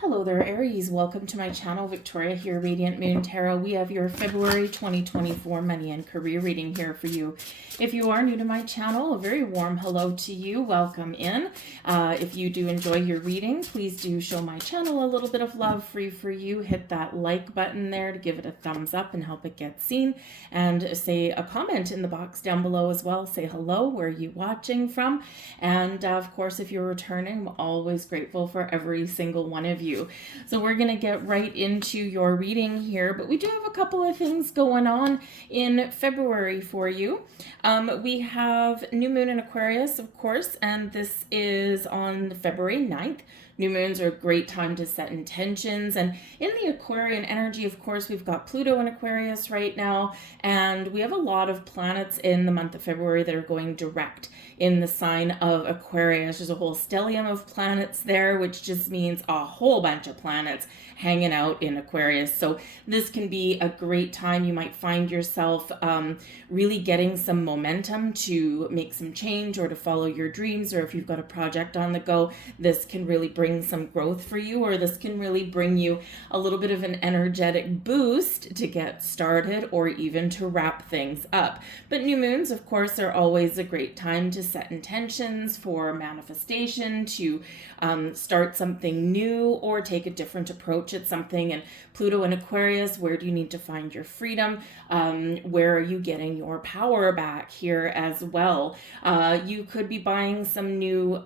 Hello there, Aries. Welcome to my channel. Victoria here, Radiant Moon Tarot. We have your February 2024 money and career reading here for you. If you are new to my channel, a very warm hello to you. Welcome in. If you do enjoy your reading, please do show my channel a little bit of love free for you. Hit that like button there to give it a thumbs up and help it get seen. And say a comment in the box down below as well. Say hello, where are you watching from? And of course, if you're returning, I'm always grateful for every single one of you. So we're going to get right into your reading here, but we do have a couple of things going on in February for you. We have new moon in Aquarius, of course, and this is on February 9th. New moons are a great time to set intentions. And in the Aquarian energy, of course, we've got Pluto in Aquarius right now, and we have a lot of planets in the month of February that are going direct in the sign of Aquarius. There's a whole stellium of planets there, which just means a whole bunch of planets hanging out in Aquarius. So this can be a great time. You might find yourself really getting some momentum to make some change or to follow your dreams, or if you've got a project on the go, this can really bring some growth for you, or this can really bring you a little bit of an energetic boost to get started or even to wrap things up. But new moons, of course, are always a great time to set intentions for manifestation, to start something new or take a different approach at something. And Pluto in Aquarius, where do you need to find your freedom? Where are you getting your power back here as well? You could be buying some new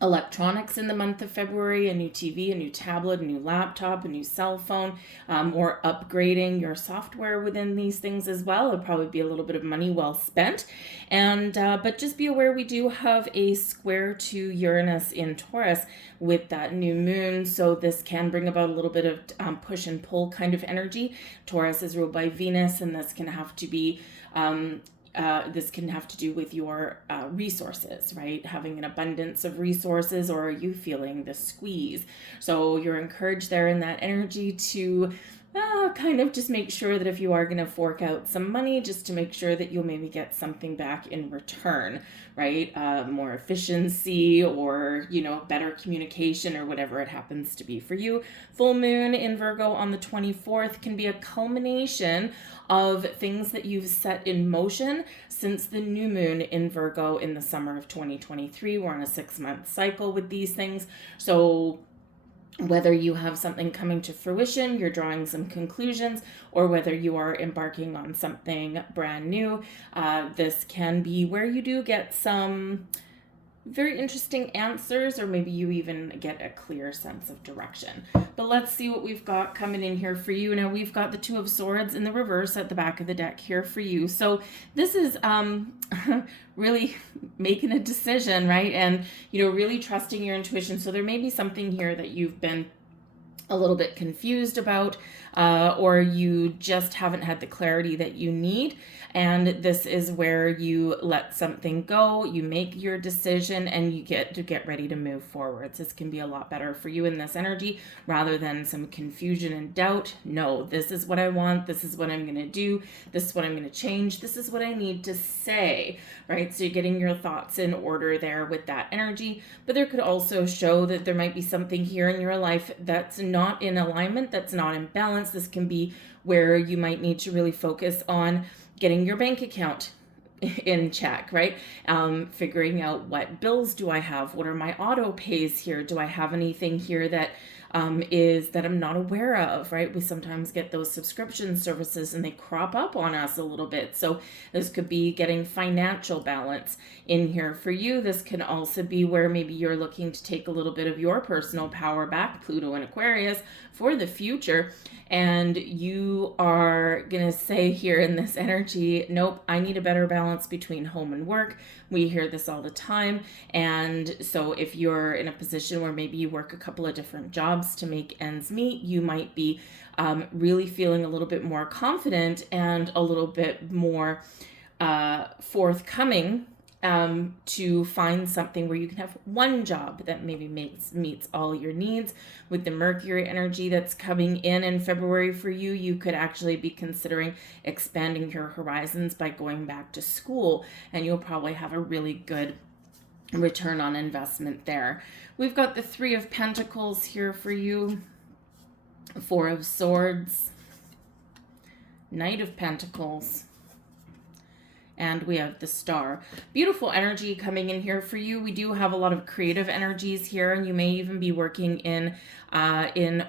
electronics in the month of February, a new TV, a new tablet, a new laptop, a new cell phone, or upgrading your software within these things as well. It'll probably be a little bit of money well spent. And but just be aware, we do have a square to Uranus in Taurus with that new moon, so this can bring about a little bit of push and pull kind of energy. Taurus is ruled by Venus, and this can have to be this can have to do with your resources, right? Having an abundance of resources, or are you feeling the squeeze? So you're encouraged there in that energy to kind of just make sure that if you are going to fork out some money, just to make sure that you'll maybe get something back in return, right? More efficiency, or, better communication, or whatever it happens to be for you. Full moon in Virgo on the 24th can be a culmination of things that you've set in motion since the new moon in Virgo in the summer of 2023. We're on a 6-month cycle with these things. So whether you have something coming to fruition, you're drawing some conclusions, or whether you are embarking on something brand new, this can be where you do get some very interesting answers, or maybe you even get a clear sense of direction. But let's see what we've got coming in here for you. Now, we've got the Two of Swords in the reverse at the back of the deck here for you. So this is really making a decision, right? And, really trusting your intuition. So there may be something here that you've been a little bit confused about, or you just haven't had the clarity that you need. And this is where you let something go, you make your decision, and you get ready to move forward. This can be a lot better for you in this energy, rather than some confusion and doubt. No, this is what I want. This is what I'm going to do. This is what I'm going to change. This is what I need to say, right? So you're getting your thoughts in order there with that energy. But there could also show that there might be something here in your life that's not in alignment, that's not in balance. This can be where you might need to really focus on getting your bank account in check, right? Figuring out, what bills do I have? What are my auto pays here? Do I have anything here that that I'm not aware of, right? We sometimes get those subscription services and they crop up on us a little bit. So this could be getting financial balance in here for you. This can also be where maybe you're looking to take a little bit of your personal power back, Pluto and Aquarius, for the future. And you are going to say here in this energy, nope, I need a better balance between home and work. We hear this all the time. And so if you're in a position where maybe you work a couple of different jobs to make ends meet, you might be really feeling a little bit more confident and a little bit more forthcoming to find something where you can have one job that maybe meets all your needs. With the Mercury energy that's coming in February for you, you could actually be considering expanding your horizons by going back to school, and you'll probably have a really good return on investment there. We've got the Three of Pentacles here for you, Four of Swords, Knight of Pentacles, and we have the Star. Beautiful energy coming in here for you. We do have a lot of creative energies here, and you may even be working in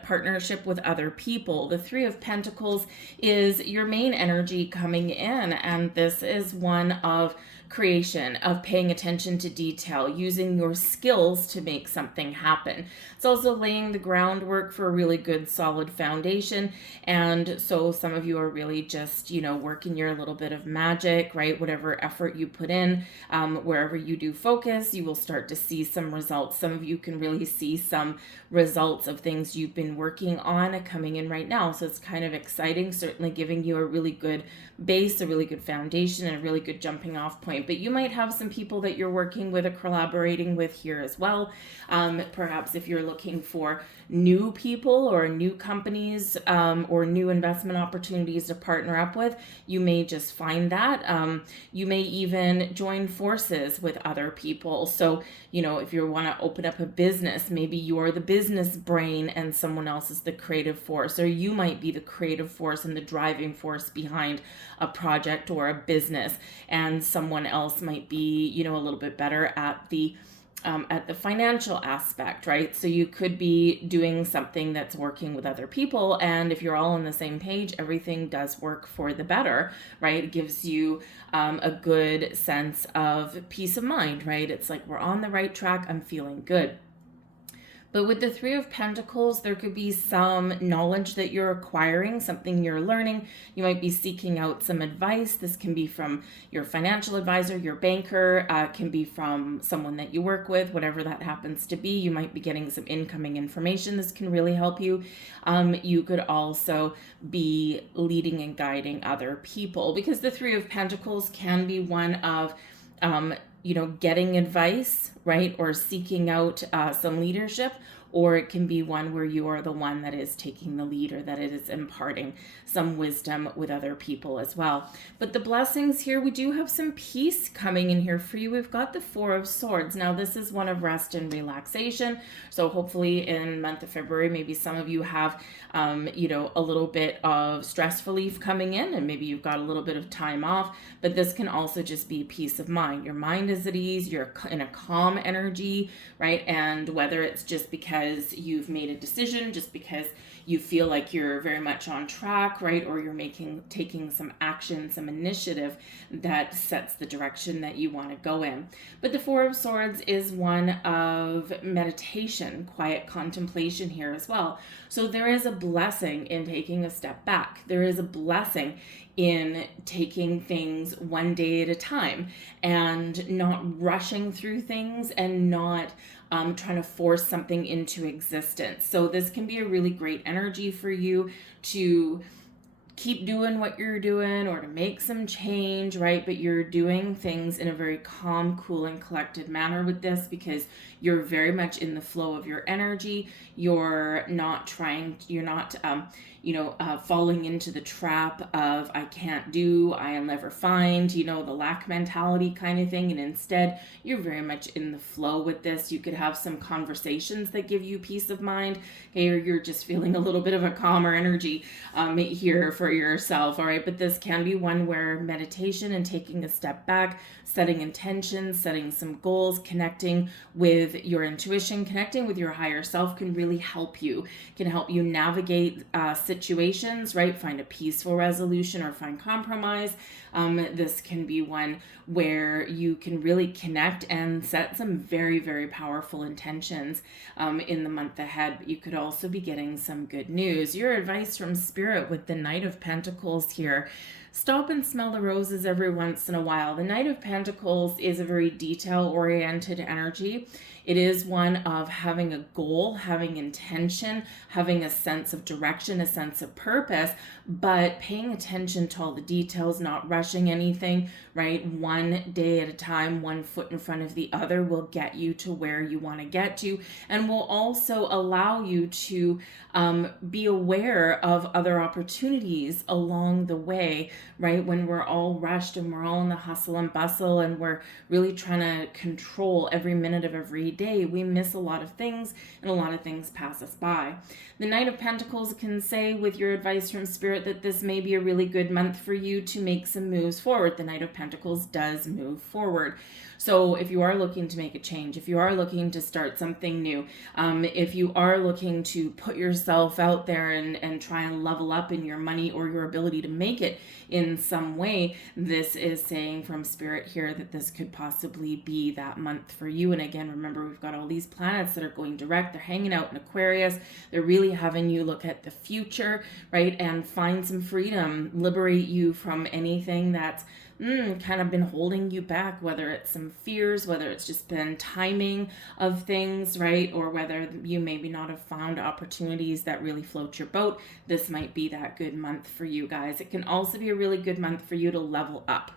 partnership with other people. The Three of Pentacles is your main energy coming in, and this is one of creation, of paying attention to detail, using your skills to make something happen. It's also laying the groundwork for a really good solid foundation. And so some of you are really just, working your little bit of magic, right? Whatever effort you put in, wherever you do focus, you will start to see some results. Some of you can really see some results of things you've been working on coming in right now. So it's kind of exciting, certainly giving you a really good base, a really good foundation, and a really good jumping off point. But you might have some people that you're working with or collaborating with here as well. Perhaps if you're looking for new people or new companies or new investment opportunities to partner up with, you may just find that. You may even join forces with other people. So, if you want to open up a business, maybe you're the business brain and someone else is the creative force, or you might be the creative force and the driving force behind a project or a business, and someone else might be, a little bit better at the financial aspect, right? So you could be doing something that's working with other people, and if you're all on the same page, everything does work for the better, right? It gives you a good sense of peace of mind, right? It's like, we're on the right track, I'm feeling good. But with the Three of Pentacles, there could be some knowledge that you're acquiring, something you're learning. You might be seeking out some advice. This can be from your financial advisor, your banker, can be from someone that you work with, whatever that happens to be. You might be getting some incoming information. This can really help you. You could also be leading and guiding other people, because the Three of Pentacles can be one of getting advice, right? Or seeking out some leadership, or it can be one where you are the one that is taking the lead, or that it is imparting some wisdom with other people as well. But the blessings here, we do have some peace coming in here for you. We've got the Four of Swords. Now, this is one of rest and relaxation. So hopefully in the month of February, maybe some of you have, a little bit of stress relief coming in, and maybe you've got a little bit of time off, but this can also just be peace of mind. Your mind is at ease, you're in a calm energy, right? And whether it's just because you've made a decision, just because you feel like you're very much on track, right? Or you're taking some action, some initiative that sets the direction that you want to go in. But the Four of Swords is one of meditation, quiet contemplation here as well. So there is a blessing in taking a step back. There is a blessing in taking things one day at a time and not rushing through things and not trying to force something into existence. So this can be a really great energy for you to keep doing what you're doing or to make some change, right? But you're doing things in a very calm, cool, and collected manner with this, because you're very much in the flow of your energy. You're not falling into the trap of I can't do, I'll never find, the lack mentality kind of thing. And instead, you're very much in the flow with this. You could have some conversations that give you peace of mind, okay, or you're just feeling a little bit of a calmer energy here for yourself, all right? But this can be one where meditation and taking a step back, setting intentions, setting some goals, connecting with your intuition, connecting with your higher self can really help you, navigate situations, right? Find a peaceful resolution or find compromise. This can be one where you can really connect and set some very, very powerful intentions in the month ahead. But you could also be getting some good news. Your advice from Spirit with the Knight of Pentacles here: stop and smell the roses every once in a while. The Knight of Pentacles is a very detail-oriented energy. It is one of having a goal, having intention, having a sense of direction, a sense of purpose, but paying attention to all the details, not rushing anything, right? One day at a time, one foot in front of the other will get you to where you want to get to, and will also allow you to be aware of other opportunities along the way right? When we're all rushed and we're all in the hustle and bustle and we're really trying to control every minute of every day, we miss a lot of things and a lot of things pass us by. The Knight of Pentacles can say, with your advice from Spirit, that this may be a really good month for you to make some moves forward. The Knight of Pentacles does move forward. So if you are looking to make a change, if you are looking to start something new, if you are looking to put yourself out there and try and level up in your money or your ability to make it in some way, this is saying from Spirit here that this could possibly be that month for you. And again, remember, we've got all these planets that are going direct. They're hanging out in Aquarius. They're really having you look at the future, right? And find some freedom, liberate you from anything that's kind of been holding you back, whether it's some fears, whether it's just been timing of things, right? Or whether you maybe not have found opportunities that really float your boat. This might be that good month for you guys. It can also be a really good month for you to level up.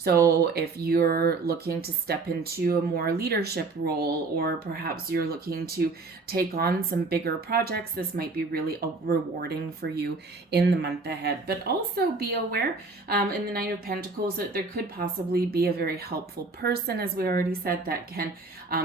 So if you're looking to step into a more leadership role, or perhaps you're looking to take on some bigger projects, this might be really rewarding for you in the month ahead. But also be aware in the Knight of Pentacles that there could possibly be a very helpful person, as we already said, that can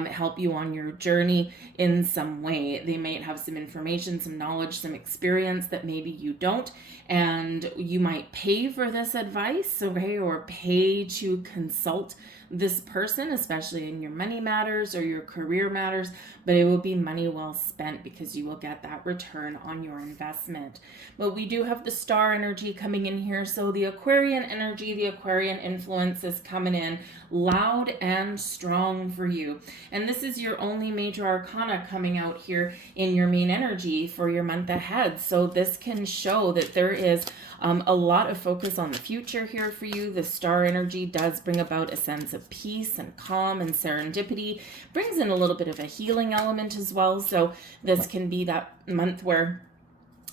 help you on your journey in some way. They might have some information, some knowledge, some experience that maybe you don't, and you might pay for this advice, okay, or pay to consult this person, especially in your money matters or your career matters, but it will be money well spent because you will get that return on your investment. But we do have the star energy coming in here, so the Aquarian energy, the Aquarian influence is coming in loud and strong for you. And this is your only major arcana coming out here in your main energy for your month ahead. So this can show that there is a lot of focus on the future here for you. The star energy does bring about a sense of peace and calm and serendipity, brings in a little bit of a healing element as well. So this can be that month where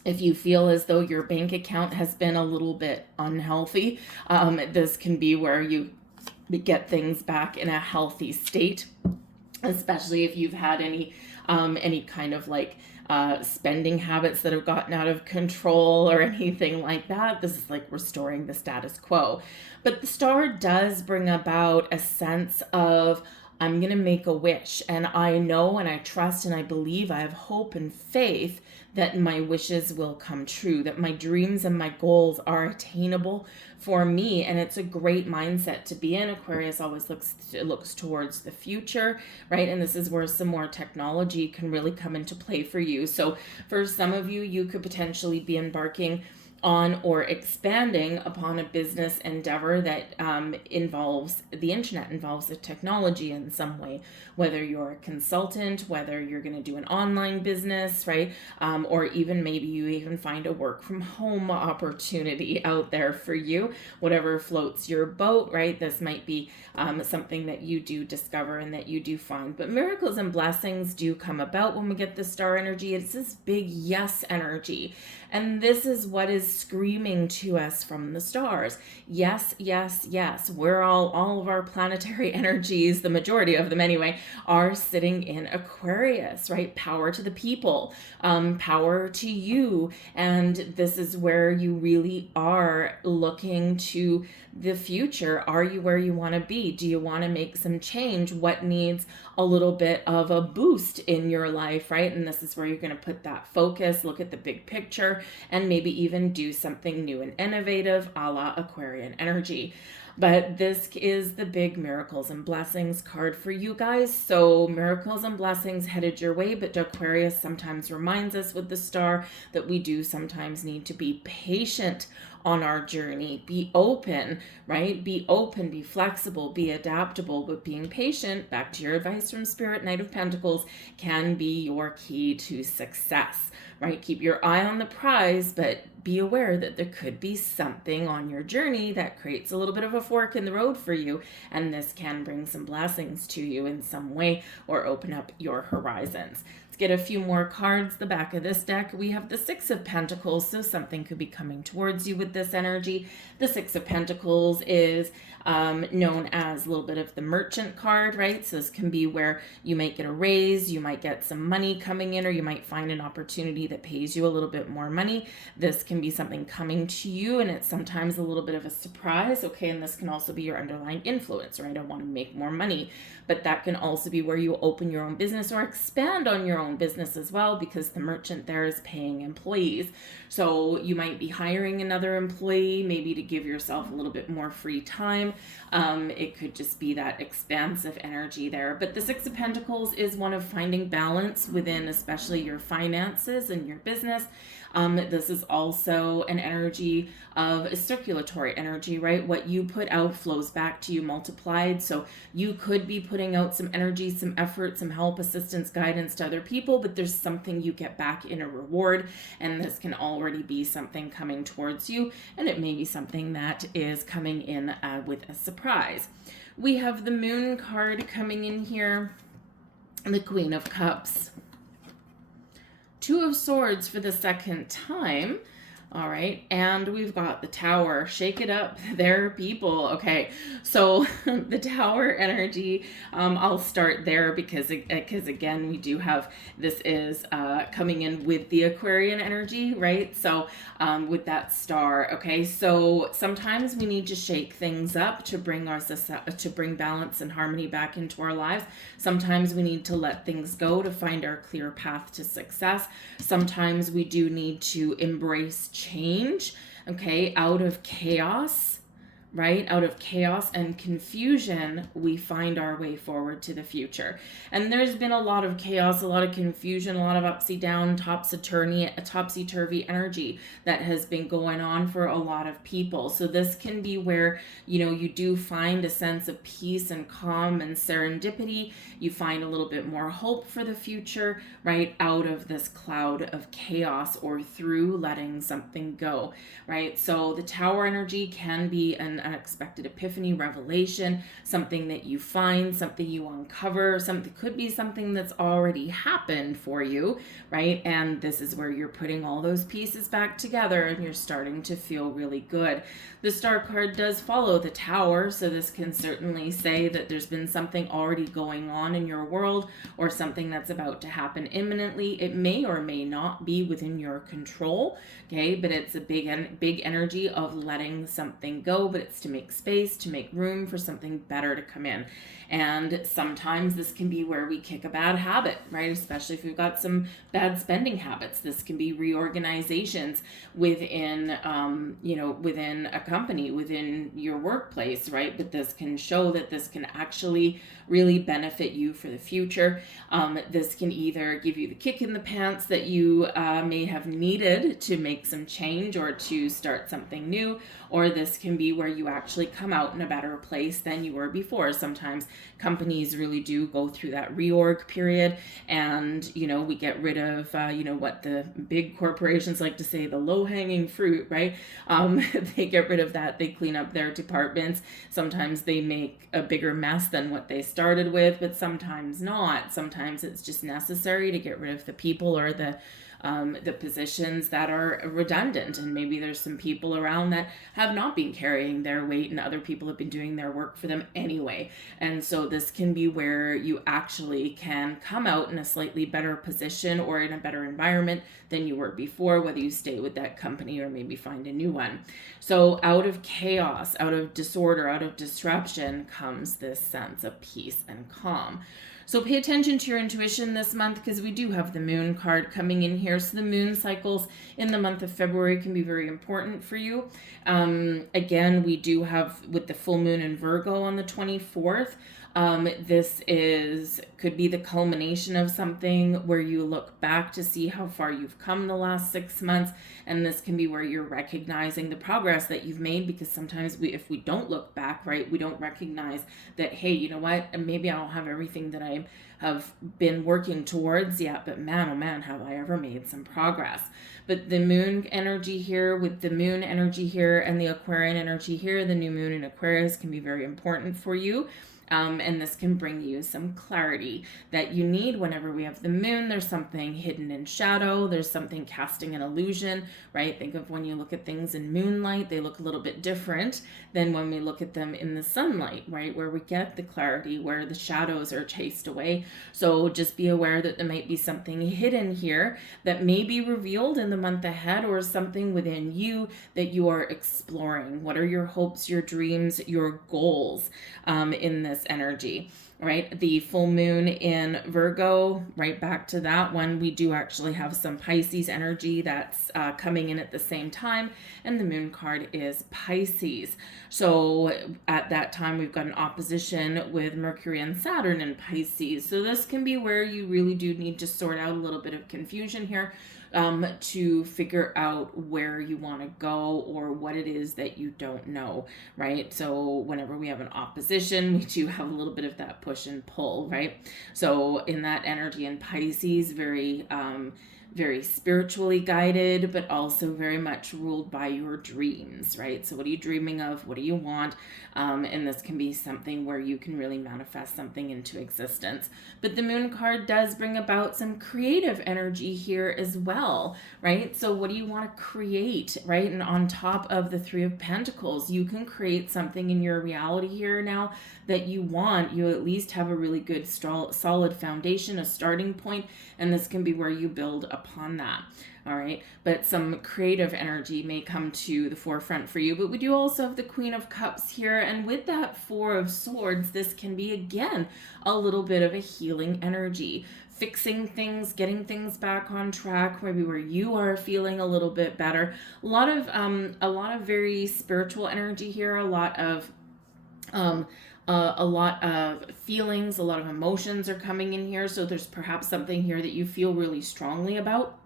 if you feel as though your bank account has been a little bit unhealthy, this can be where you get things back in a healthy state, especially if you've had any kind of like spending habits that have gotten out of control or anything like that. This is like restoring the status quo. But the star does bring about a sense of, I'm going to make a wish, and I know and I trust and I believe, I have hope and faith that my wishes will come true, that my dreams and my goals are attainable for me. And it's a great mindset to be in. Aquarius always looks towards the future, right? And this is where some more technology can really come into play for you. So for some of you, you could potentially be embarking on or expanding upon a business endeavor that involves the internet, involves the technology in some way, whether you're a consultant, whether you're going to do an online business, right? Or even maybe you even find a work from home opportunity out there for you, whatever floats your boat, right? This might be something that you do discover and that you do find. But miracles and blessings do come about when we get the star energy. It's this big yes energy. And this is what is screaming to us from the stars. Yes, yes, yes. We're all of our planetary energies, the majority of them anyway, are sitting in Aquarius, right? Power to the people, power to you. And this is where you really are looking to the future. Are you where you want to be? Do you want to make some change? What needs a little bit of a boost in your life, right? And this is where you're going to put that focus, look at the big picture, and maybe even do something new and innovative, a la Aquarian energy. But this is the big miracles and blessings card for you guys. So miracles and blessings headed your way, but Aquarius sometimes reminds us with the star that we do sometimes need to be patient on our journey. Be open, right? Be open, be flexible, be adaptable, but being patient, back to your advice from Spirit, Knight of Pentacles, can be your key to success, right? Keep your eye on the prize, but be aware that there could be something on your journey that creates a little bit of a fork in the road for you, and this can bring some blessings to you in some way or open up your horizons. get a few more cards. The back of this deck, we have the Six of Pentacles, so something could be coming towards you with this energy. The Six of Pentacles is known as a little bit of the merchant card, right? So this can be where you might get a raise, you might get some money coming in, or you might find an opportunity that pays you a little bit more money. This can be something coming to you, and it's sometimes a little bit of a surprise, okay? And this can also be your underlying influence, right? I want to make more money, but that can also be where you open your own business or expand on your own business as well, because the merchant there is paying employees. So you might be hiring another employee, maybe to give yourself a little bit more free time. It could just be that expansive energy there. But the Six of Pentacles is one of finding balance within especially your finances and your business. This is also an energy of a circulatory energy, right? What you put out flows back to you multiplied. So you could be putting out some energy, some effort, some help, assistance, guidance to other people, but there's something you get back in a reward. And this can already be something coming towards you. And it may be something that is coming in with a surprise. We have the Moon card coming in here, the Queen of Cups, Two of Swords for the second time. All right, and we've got the Tower. Shake it up there, people. Okay, so the Tower energy, I'll start there because again, we do have, this is coming in with the Aquarian energy, right? So with that star, okay, so sometimes we need to shake things up to bring balance and harmony back into our lives. Sometimes we need to let things go to find our clear path to success. Sometimes we do need to embrace change, okay, out of chaos, right? Out of chaos and confusion, we find our way forward to the future. And there's been a lot of chaos, a lot of confusion, a lot of upsy down, topsy-turvy energy that has been going on for a lot of people. So this can be where, you know, you do find a sense of peace and calm and serendipity. You find a little bit more hope for the future, right? Out of this cloud of chaos, or through letting something go, right? So the Tower energy can be an unexpected epiphany, revelation, something that you find, something you uncover, something could be something that's already happened for you, right? And this is where you're putting all those pieces back together and you're starting to feel really good. The Star card does follow the Tower, so this can certainly say that there's been something already going on in your world, or something that's about to happen imminently. It may or may not be within your control, okay, but it's a big energy of letting something go, but it's to make space, to make room for something better to come in. And sometimes this can be where we kick a bad habit, right? Especially if we've got some bad spending habits. This can be reorganizations within, within a company, within your workplace, right? But this can show that this can actually really benefit you for the future. This can either give you the kick in the pants that you may have needed to make some change or to start something new, or this can be where you actually come out in a better place than you were before. Sometimes companies really do go through that reorg period, and we get rid of what the big corporations like to say, the low-hanging fruit, right? They get rid of that, they clean up their departments. Sometimes they make a bigger mess than what they started with, but sometimes not. Sometimes it's just necessary to get rid of the people or the positions that are redundant, and maybe there's some people around that have not been carrying their weight and other people have been doing their work for them anyway. And so this can be where you actually can come out in a slightly better position or in a better environment than you were before, whether you stay with that company or maybe find a new one. So out of chaos, out of disorder, out of disruption comes this sense of peace and calm. So pay attention to your intuition this month, because we do have the Moon card coming in here. So the moon cycles in the month of February can be very important for you. Again, we do have with the full moon in Virgo on the 24th. This could be the culmination of something where you look back to see how far you've come the last 6 months. And this can be where you're recognizing the progress that you've made, because sometimes if we don't look back, right, we don't recognize that, hey, you know what, maybe I don't have everything that I have been working towards yet, but man, oh man, have I ever made some progress. But the moon energy here, with the moon energy here and the Aquarian energy here, the new moon in Aquarius can be very important for you. And this can bring you some clarity that you need whenever we have the moon. There's something hidden in shadow. There's something casting an illusion, right? Think of when you look at things in moonlight, they look a little bit different than when we look at them in the sunlight, right? Where we get the clarity, where the shadows are chased away. So just be aware that there might be something hidden here that may be revealed in the month ahead, or something within you that you are exploring. What are your hopes, your dreams, your goals in this energy? Right, the full moon in Virgo, right back to that one, we do actually have some Pisces energy that's coming in at the same time, and the moon card is Pisces. So at that time, we've got an opposition with Mercury and Saturn in Pisces. So this can be where you really do need to sort out a little bit of confusion here, to figure out where you want to go or what it is that you don't know, right? So whenever we have an opposition, we do have a little bit of that push and pull, right? So in that energy in Pisces, very spiritually guided, but also very much ruled by your dreams, right? So what are you dreaming of? What do you want? And this can be something where you can really manifest something into existence. But the moon card does bring about some creative energy here as well, right? So what do you want to create, right? And on top of the Three of Pentacles, you can create something in your reality here now that you want. You at least have a really good solid foundation, a starting point, and this can be where you build upon that. All right, but some creative energy may come to the forefront for you. But we do also have the Queen of Cups here, and with that Four of Swords, this can be again a little bit of a healing energy, fixing things, getting things back on track, maybe where you are feeling a little bit better. A lot of very spiritual energy here, a lot of feelings, a lot of emotions are coming in here. So there's perhaps something here that you feel really strongly about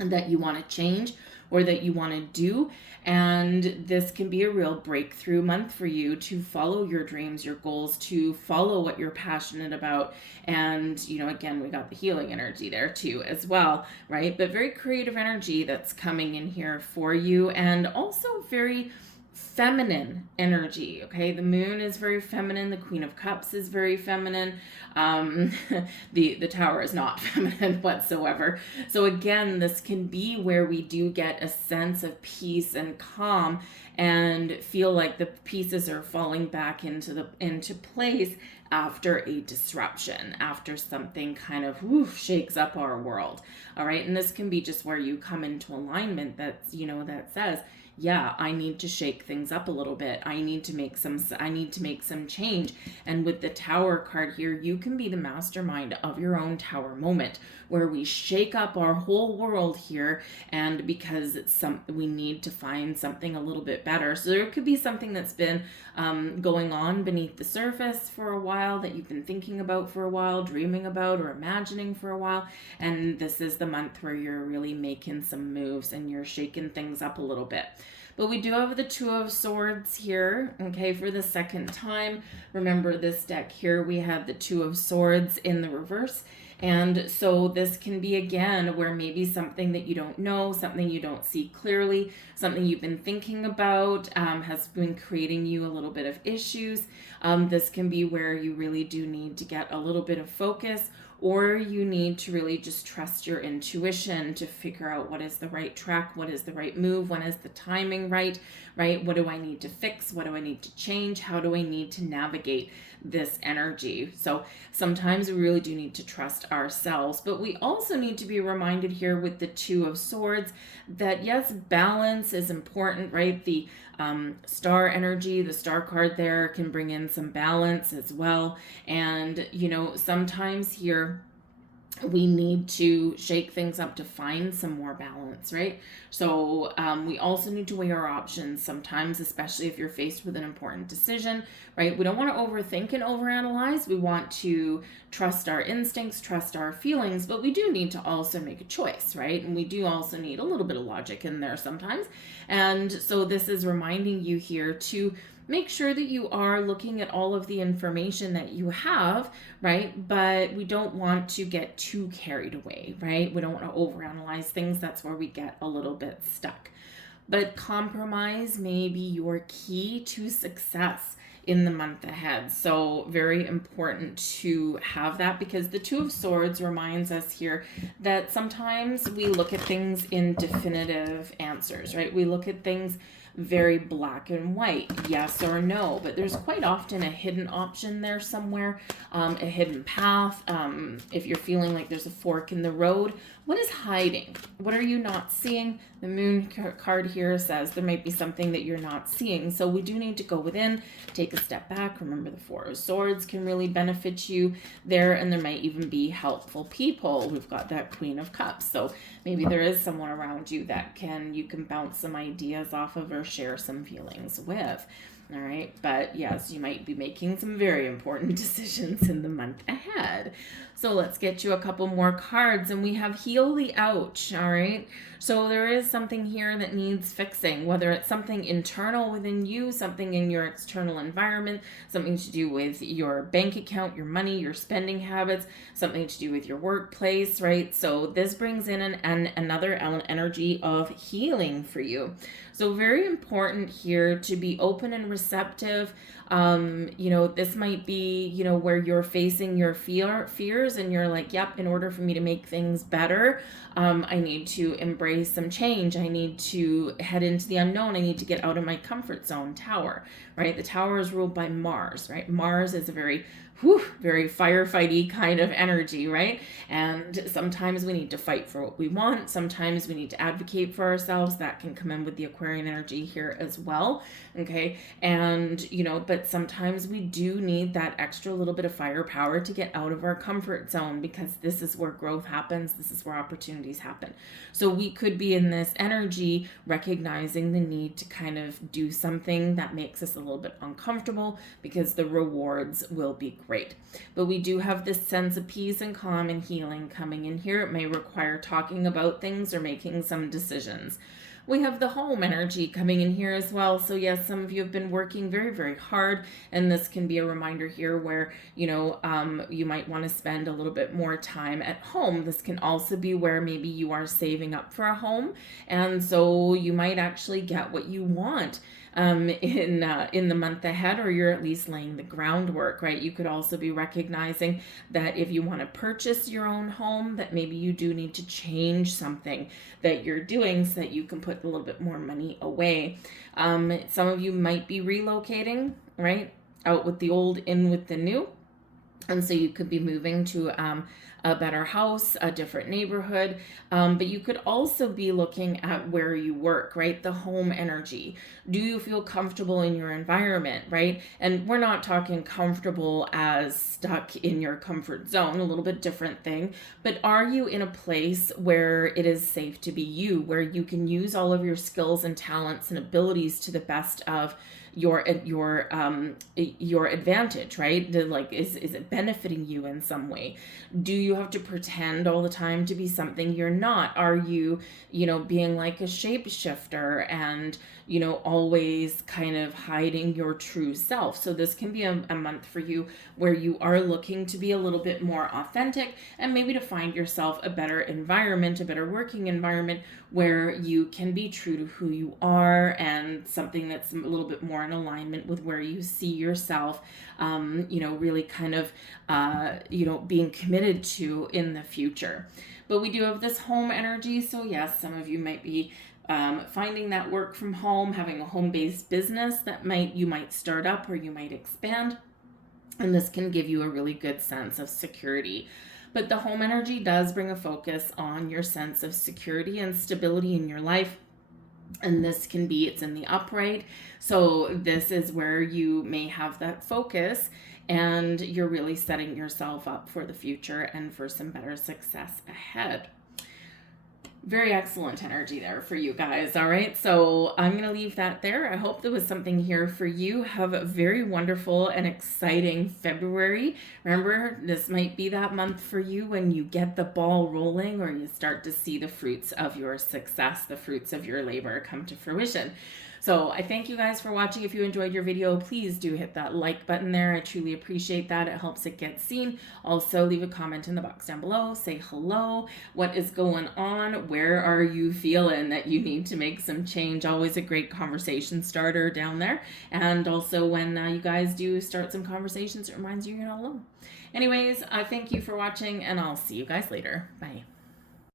and that you want to change or that you want to do. And this can be a real breakthrough month for you to follow your dreams, your goals, to follow what you're passionate about. And, again, we got the healing energy there too as well, right? But very creative energy that's coming in here for you, and also very feminine energy. Okay, the moon is very feminine, the Queen of Cups is very feminine, the Tower is not feminine whatsoever. So again, this can be where we do get a sense of peace and calm and feel like the pieces are falling back into place after a disruption, after something kind of shakes up our world. All right, and this can be just where you come into alignment that says, yeah, I need to shake things up a little bit. I need to make some change. And with the Tower card here, you can be the mastermind of your own Tower moment, where we shake up our whole world here, and because we need to find something a little bit better. So there could be something that's been going on beneath the surface for a while, that you've been thinking about for a while, dreaming about or imagining for a while, and this is the month where you're really making some moves and you're shaking things up a little bit. But we do have the Two of Swords here, okay, for the second time. Remember this deck here, we have the Two of Swords in the reverse. And so this can be, again, where maybe something that you don't know, something you don't see clearly, something you've been thinking about has been creating you a little bit of issues. This can be where you really do need to get a little bit of focus, or you need to really just trust your intuition to figure out what is the right track, what is the right move, when is the timing right? What do I need to fix? What do I need to change? How do I need to navigate this energy? So sometimes we really do need to trust ourselves, but we also need to be reminded here with the Two of Swords that yes, balance is important, right? The star energy, the star card there can bring in some balance as well. And, sometimes here we need to shake things up to find some more balance, right? So we also need to weigh our options sometimes, especially if you're faced with an important decision, right? We don't want to overthink and overanalyze. We want to trust our instincts, trust our feelings, but we do need to also make a choice, right? And we do also need a little bit of logic in there sometimes. And so this is reminding you here to make sure that you are looking at all of the information that you have, right? But we don't want to get too carried away, right? We don't want to overanalyze things. That's where we get a little bit stuck. But compromise may be your key to success in the month ahead. So very important to have that, because the Two of Swords reminds us here that sometimes we look at things in definitive answers, right? We look at things very black and white, yes or no, but there's quite often a hidden option there somewhere, a hidden path. If you're feeling like there's a fork in the road, what is hiding? What are you not seeing? The Moon card here says there might be something that you're not seeing. So we do need to go within, take a step back. Remember, the Four of Swords can really benefit you there, and there might even be helpful people. We've got that Queen of Cups. So maybe there is someone around you that you can bounce some ideas off of or share some feelings with. All right. But yes, you might be making some very important decisions in the month ahead. So let's get you a couple more cards, and we have Heal the Ouch. All right. So there is something here that needs fixing, whether it's something internal within you, something in your external environment, something to do with your bank account, your money, your spending habits, something to do with your workplace, right? So this brings in another energy of healing for you. So very important here to be open and receptive. This might be, where you're facing your fears and you're like, yep, in order for me to make things better, I need to embrace some change. I need to head into the unknown. I need to get out of my comfort zone. Tower, right? The Tower is ruled by Mars, right? Mars is a very firefighty kind of energy, right? And sometimes we need to fight for what we want. Sometimes we need to advocate for ourselves. That can come in with the Aquarian energy here as well. Okay. And, but sometimes we do need that extra little bit of firepower to get out of our comfort zone, because this is where growth happens. This is where opportunities happen. So we could be in this energy recognizing the need to kind of do something that makes us a little bit uncomfortable, because the rewards will be great. But we do have this sense of peace and calm and healing coming in here. It may require talking about things or making some decisions. We have the home energy coming in here as well. So yes, some of you have been working very, very hard, and this can be a reminder here where, you might want to spend a little bit more time at home. This can also be where maybe you are saving up for a home, and so you might actually get what you want in the month ahead, or you're at least laying the groundwork, right? You could also be recognizing that if you want to purchase your own home, that maybe you do need to change something that you're doing so that you can put a little bit more money away. Some of you might be relocating, right? Out with the old, in with the new. And so you could be moving to a better house, a different neighborhood, but you could also be looking at where you work, right? The home energy. Do you feel comfortable in your environment, right? And we're not talking comfortable as stuck in your comfort zone, a little bit different thing, but are you in a place where it is safe to be you, where you can use all of your skills and talents and abilities to the best of your advantage, right? Is it benefiting you in some way? Do you have to pretend all the time to be something you're not? Are you, being like a shapeshifter and, always kind of hiding your true self? So this can be a month for you where you are looking to be a little bit more authentic, and maybe to find yourself a better environment, a better working environment where you can be true to who you are, and something that's a little bit more in alignment with where you see yourself, really kind of, being committed to in the future. But we do have this home energy. So yes, some of you might be finding that work from home, having a home-based business that you might start up or you might expand. And this can give you a really good sense of security. But the home energy does bring a focus on your sense of security and stability in your life. And this can be, it's in the upright. So this is where you may have that focus, and you're really setting yourself up for the future and for some better success ahead. Very excellent energy there for you guys. All right. So I'm going to leave that there. I hope there was something here for you. Have a very wonderful and exciting February. Remember, this might be that month for you when you get the ball rolling, or you start to see the fruits of your success, the fruits of your labor come to fruition. So I thank you guys for watching. If you enjoyed your video, please do hit that like button there. I truly appreciate that. It helps it get seen. Also, leave a comment in the box down below. Say hello. What is going on where are you feeling that you need to make some change? Always a great conversation starter down there. And also when you guys do start some conversations, it reminds you you're not alone. Anyways, I thank you for watching, and I'll see you guys later. Bye.